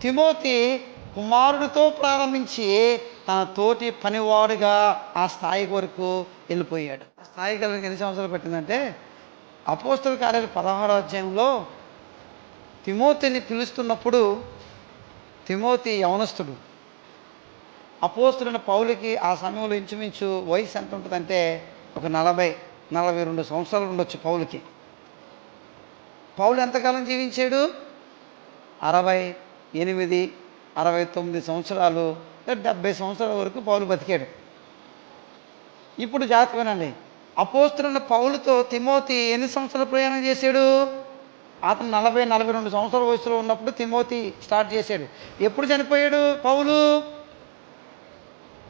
Timothy కుమారుడితో ప్రారంభించి తన తోటి పనివాడుగా ఆ స్థాయి వరకు వెళ్ళిపోయాడు. ఆ స్థాయి కలిగి ఎన్ని సంవత్సరాలు పెట్టిందంటే అపోస్తల కార్యాలు పదహారో అధ్యాయంలో తిమోతిని పిలుస్తున్నప్పుడు తిమోతి యవనస్తుడు. అపోస్తులైన పౌలకి ఆ సమయంలో ఇంచుమించు వయసు ఎంత ఉంటుందంటే ఒక నలభై నలభై రెండు సంవత్సరాలు ఉండొచ్చు పౌలకి. పౌలు ఎంతకాలం జీవించాడు? అరవై ఎనిమిది అరవై తొమ్మిది సంవత్సరాలు డెబ్బై సంవత్సరాల వరకు పౌలు బతికాడు. ఇప్పుడు జాగ్రత్త వినండి. అపోస్తున్న పౌలుతో తిమోతి ఎన్ని సంవత్సరాలు ప్రయాణం చేశాడు? అతను నలభై నలభై రెండు సంవత్సరాల వయసులో ఉన్నప్పుడు తిమోతి స్టార్ట్ చేశాడు. ఎప్పుడు చనిపోయాడు పౌలు?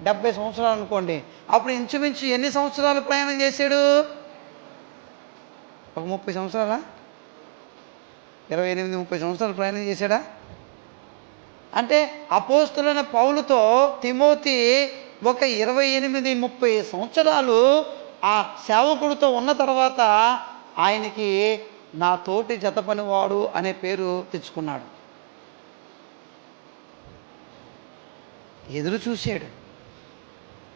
డెబ్బై సంవత్సరాలు అనుకోండి. అప్పుడు ఇంచుమించు ఎన్ని సంవత్సరాలు ప్రయాణం చేశాడు? ఒక ముప్పై సంవత్సరాలా? ఇరవై ఎనిమిది ముప్పై సంవత్సరాలు ప్రయాణం చేశాడా? అంటే అపోస్తులైన పౌలుతో తిమోతి ఒక ఇరవై ఎనిమిది ముప్పై సంవత్సరాలు ఆ సేవకుడితో ఉన్న తర్వాత ఆయనకి నా తోటి జత పనివాడు అనే పేరు తెచ్చుకున్నాడు. ఎదురు చూశాడు.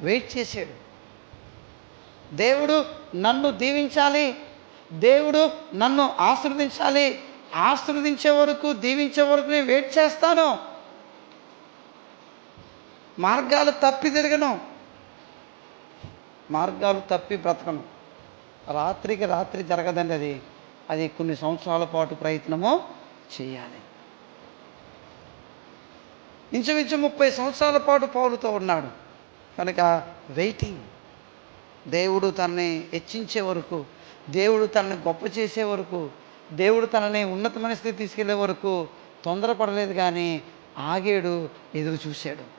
వెయిట్ చేశాడు. దేవుడు నన్ను దీవించాలి. దేవుడు నన్ను ఆశీర్వదించాలి. ఆశీర్వదించే వరకు దీవించే వరకు నేను వెయిట్ చేస్తాను. మార్గాలు తప్పి తిరగను. మార్గాలు తప్పి బ్రతకను. రాత్రికి రాత్రి జరగదండి అది. అది కొన్ని సంవత్సరాల పాటు ప్రయత్నము చేయాలి. ఇంచుమించు ముప్పై సంవత్సరాల పాటు పౌలుతో ఉన్నాడు. కనుక వెయిటింగ్. దేవుడు తనని హెచ్చించే వరకు దేవుడు తనని గొప్ప చేసే వరకు దేవుడు తనని ఉన్నతమైన స్థితి తీసుకెళ్ళే వరకు తొందరపడలేదు కానీ ఆగాడు ఎదురు చూశాడు.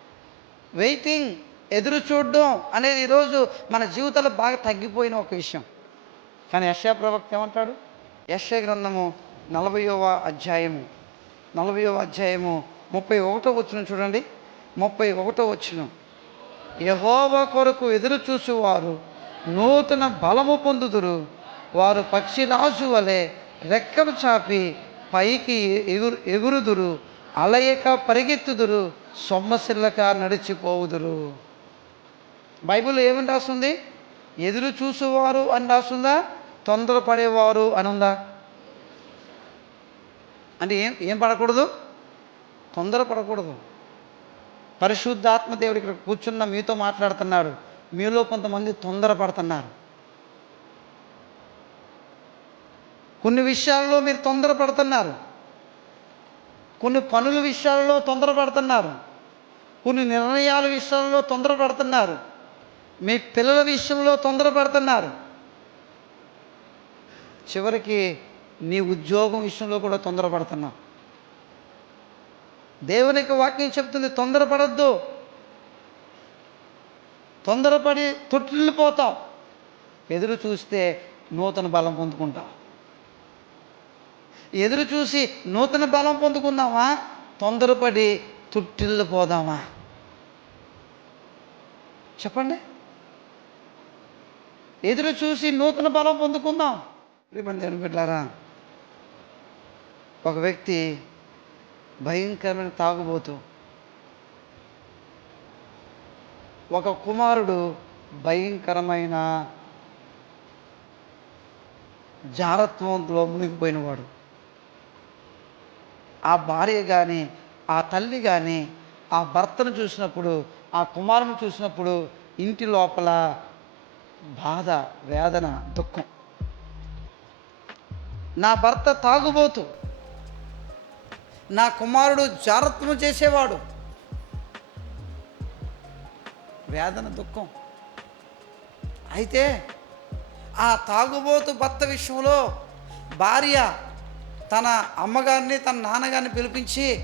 వెయిటింగ్ ఎదురు చూడడం అనేది ఈరోజు మన జీవితాలు బాగా తగ్గిపోయిన ఒక విషయం. కానీ యశా ప్రవక్త ఏమంటాడు? యశా గ్రంథము నలభైవ అధ్యాయము. నలభైవ అధ్యాయము ముప్పై ఒకటో వచ్చిన చూడండి. ముప్పై ఒకటో వచ్చిన యహోవ కొరకు ఎదురు చూసేవారు నూతన బలము పొందుదురు. వారు పక్షిరాజు వలె రెక్కలు చాపి పైకి ఎగురు ఎగురుదురు. అలయక పరిగెత్తుదురు సొమ్మసిల్లక నడిచిపోవుదురు. బైబిల్ ఏమని రాస్తుంది ఎదురు చూసేవారు అని రాస్తుందా తొందరపడేవారు అని ఉందా అంటే ఏం ఏం పడకూడదు? తొందరపడకూడదు. పరిశుద్ధాత్మ దేవుడు ఇక్కడ కూర్చున్న మీతో మాట్లాడుతున్నాడు మీలో కొంతమంది తొందరపడుతున్నారు. కొన్ని విషయాల్లో మీరు తొందరపడుతున్నారు. కొన్ని పనుల విషయాల్లో తొందరపడుతున్నారు. కొన్ని నిర్ణయాల విషయంలో తొందరపడుతున్నారు. మీ పిల్లల విషయంలో తొందరపడుతున్నారు. చివరికి నీ ఉద్యోగం విషయంలో కూడా తొందరపడుతున్నావు. దేవునికి వాక్యం చెప్తుంది తొందరపడద్దు. తొందరపడి తొట్టిల్లిపోతావు. ఎదురు చూస్తే నూతన బలం పొందుకుంటావు. ఎదురు చూసి నూతన బలం పొందుకుందామా? తొందరపడి తుట్టిల్లు పోదామా? చెప్పండి. ఎదురు చూసి నూతన బలం పొందుకుందాం. ప్రియమైన దేవుని బిడ్డారా ఒక వ్యక్తి భయంకరమైన తాగుబోతూ ఒక కుమారుడు భయంకరమైన జారత్వంలో మునిగిపోయినవాడు. ఆ భార్య కానీ ఆ తల్లి కానీ ఆ భర్తను చూసినప్పుడు ఆ కుమారుని చూసినప్పుడు ఇంటి లోపల బాధ వేదన దుఃఖం. నా భర్త తాగుబోతు. నా కుమారుడు జారత్వం చేసేవాడు. వేదన దుఃఖం. అయితే ఆ తాగుబోతు భర్త విషయంలో భార్య తన అమ్మగారిని తన నాన్నగారిని పిలిపించి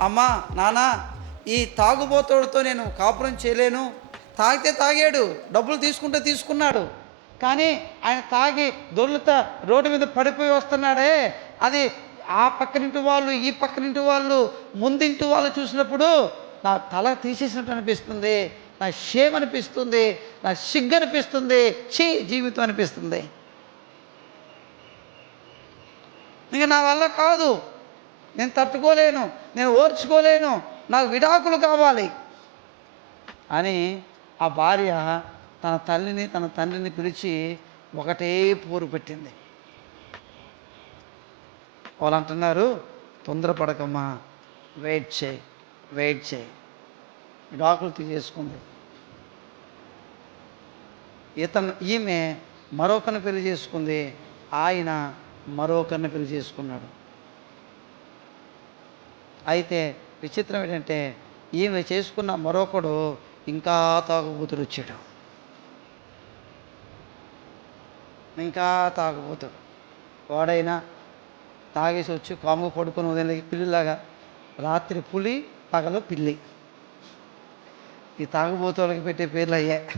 అమ్మ నాన్న ఈ తాగుబోతుడితో నేను కాపురం చేయలేను. తాగితే తాగాడు డబ్బులు తీసుకుంటే తీసుకున్నాడు. కానీ ఆయన తాగి దొర్లుత రోడ్డు మీద పడిపోయి వస్తున్నాడే. అది ఆ పక్కనింటి వాళ్ళు ఈ పక్కనింటి వాళ్ళు ముందింటి వాళ్ళు చూసినప్పుడు నా తల తీసేసినట్టు అనిపిస్తుంది. నా షేమ్ అనిపిస్తుంది. నా సిగ్గు అనిపిస్తుంది. చీ జీవితం అనిపిస్తుంది. ఇక నా వల్ల కాదు. నేను తట్టుకోలేను నేను ఓర్చుకోలేను నాకు విడాకులు కావాలి. అని ఆ భార్య తన తల్లిని తన తండ్రిని పిలిచి ఒకటే పోరు పెట్టింది. వాళ్ళు అంటున్నారు తొందరపడకమ్మా వెయిట్ చేయి వెయిట్ చేయి. విడాకులు తీసేసుకుంది. ఇతను ఈమె మరొకను పెళ్ళి చేసుకుంది. ఆయన మరొకరిని పెళ్ళి చేసుకున్నాడు అయితే విచిత్రం ఏంటంటే ఈమె చేసుకున్న మరొకడు ఇంకా తాగుబోతుడు వచ్చాడు. ఇంకా తాగుబోతుడు. వాడైనా తాగేసి వచ్చి కాము పడుకొని వదిలే పిల్లిలాగా రాత్రి పులి పగలు పిల్లి. ఈ తాగుబోతులకి పెట్టే పేర్లు అయ్యాయి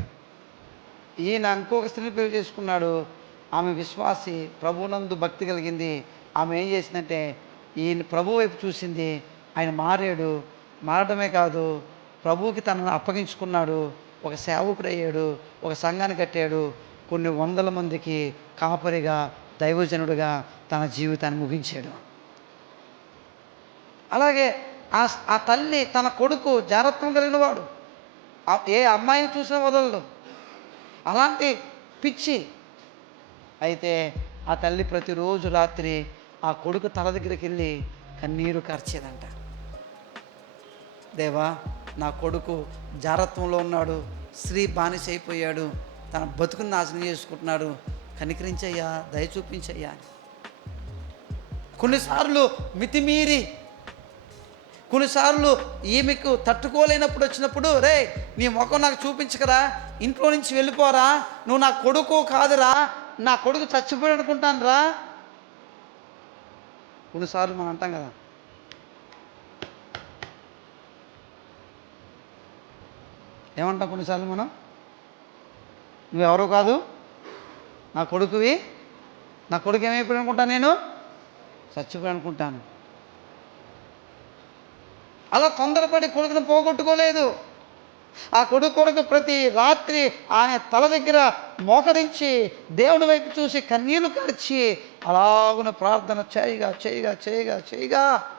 ఈయన ఇంకొక స్త్రీని పెళ్ళి చేసుకున్నాడు. ఆమె విశ్వాసి ప్రభునందు భక్తి కలిగింది. ఆమె ఏం చేసిందంటే ఈయన ప్రభు వైపు చూసింది. ఆయన మారాడు. మారడమే కాదు ప్రభువుకి తనను అప్పగించుకున్నాడు. ఒక సేవకుడు అయ్యాడు. ఒక సంఘాన్ని కట్టాడు. కొన్ని వందల మందికి కాపరిగా దైవజనుడుగా తన జీవితాన్ని ముగించాడు. అలాగే ఆ ఆ తల్లి తన కొడుకు జాగ్రత్తం కలిగిన వాడు. ఏ అమ్మాయిని చూసినా వదలడు. అలాంటి పిచ్చి అయితే ఆ తల్లి ప్రతిరోజు రాత్రి ఆ కొడుకు తల దగ్గరికి వెళ్ళి కన్నీరు కార్చేదంట. దేవా నా కొడుకు జారత్వంలో ఉన్నాడు స్త్రీ బానిస అయిపోయాడు తన బతుకుని నాశనం చేసుకుంటున్నాడు. కనికరించయ్యా దయ చూపించయ్యా. అని కొన్నిసార్లు మితిమీరి కొన్నిసార్లు ఈమెకు తట్టుకోలేనప్పుడు వచ్చినప్పుడు రే నీ ముఖం నాకు చూపించకరా ఇంట్లో నుంచి వెళ్ళిపోరా నువ్వు నా కొడుకు కాదురా నా కొడుకు చచ్చిపోయాడు అనుకుంటాను రా కొన్నిసార్లు మనం అంటాం కదా. ఏమంటాం కొన్నిసార్లు మనం? నువ్వెవరో కాదు. నా కొడుకువి. నా కొడుకు ఏమైపోయాడు అనుకుంటాను నేను? చచ్చిపోయాడు అనుకుంటాను. అలా తొందరపడి కొడుకును పోగొట్టుకోలేదు. ఆ కొడుకు కొడుకు ప్రతి రాత్రి ఆయన తల దగ్గర మోకరించి దేవుని వైపు చూసి కన్నీళ్ళు కరిచి అలాగున ప్రార్థన చేయగా చేయగా చేయగా చేయగా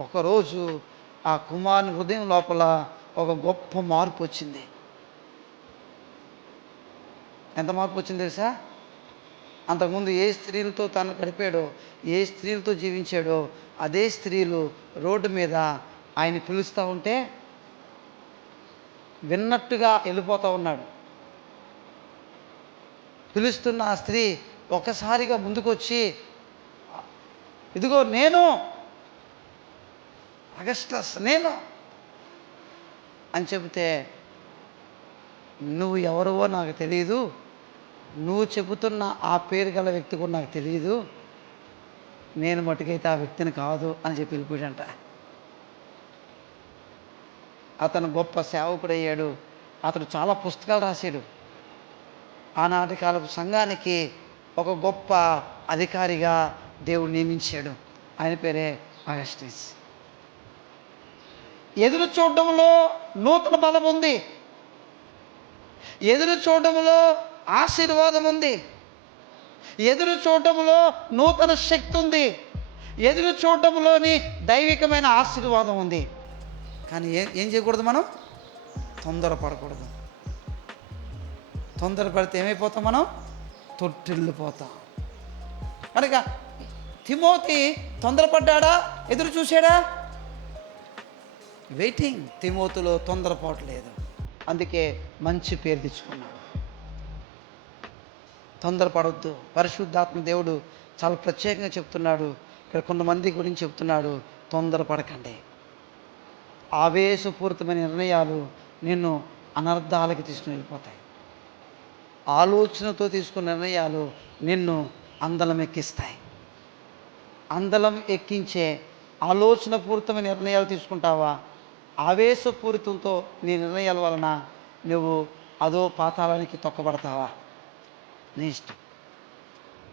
ఒకరోజు ఆ కుమారుని హృదయం లోపల ఒక గొప్ప మార్పు వచ్చింది. ఎంత మార్పు వచ్చింది తెలుసా? అంతకుముందు ఏ స్త్రీలతో తను గడిపాడో ఏ స్త్రీలతో జీవించాడో అదే స్త్రీలు రోడ్డు మీద ఆయన పిలుస్తూ ఉంటే విన్నట్టుగా వెళ్ళిపోతూ ఉన్నాడు. పిలుస్తున్న ఆ స్త్రీ ఒక్కసారిగా ముందుకొచ్చి ఇదిగో నేను అగస్టస్ నేను అని చెబితే నువ్వు ఎవరువో నాకు తెలియదు నువ్వు చెబుతున్న ఆ పేరు గల వ్యక్తి కూడా నాకు తెలియదు నేను మటుకైతే ఆ వ్యక్తిని కాదు అని చెప్పి వెళ్ళిపోయాడంట. అతను గొప్ప సేవకుడయ్యాడు. అతడు చాలా పుస్తకాలు రాశాడు. ఆనాటి కాలపు సంఘానికి ఒక గొప్ప అధికారిగా దేవుడు నియమించాడు. ఆయన పేరే అగస్టిస్ ఎదురు చూడడంలో నూతన బలం ఉంది. ఎదురు చూడడంలో ఆశీర్వాదం ఉంది. ఎదురు చూడడంలో నూతన శక్తి ఉంది. ఎదురు చూడడంలోని దైవికమైన ఆశీర్వాదం ఉంది. కానీ ఏం ఏం చేయకూడదు మనం? తొందరపడకూడదు తొందరపడితే ఏమైపోతాం మనం? తొట్టిల్లిపోతాం. అనగా తిమోతి తొందరపడ్డాడా ఎదురు చూశాడా? వెయిటింగ్. తిమోతిలో తొందరపోవట్లేదు అందుకే మంచి పేరు తెచ్చుకున్నాడు. తొందరపడవద్దు పరిశుద్ధాత్మ దేవుడు చాలా ప్రత్యేకంగా చెప్తున్నాడు. ఇక్కడ కొంతమంది గురించి చెప్తున్నాడు. తొందరపడకండి ఆవేశపూరితమైన నిర్ణయాలు నిన్ను అనర్థాలకి తీసుకుని వెళ్ళిపోతాయి ఆలోచనతో తీసుకున్న నిర్ణయాలు నిన్ను అందలం ఎక్కిస్తాయి. అందలం ఎక్కించే ఆలోచనపూరితమైన నిర్ణయాలు తీసుకుంటావా? ఆవేశపూరితంతో నీ నిర్ణయాల వలన నువ్వు అదో పాతాళానికి తొక్కబడతావా? నీ ఇష్టం.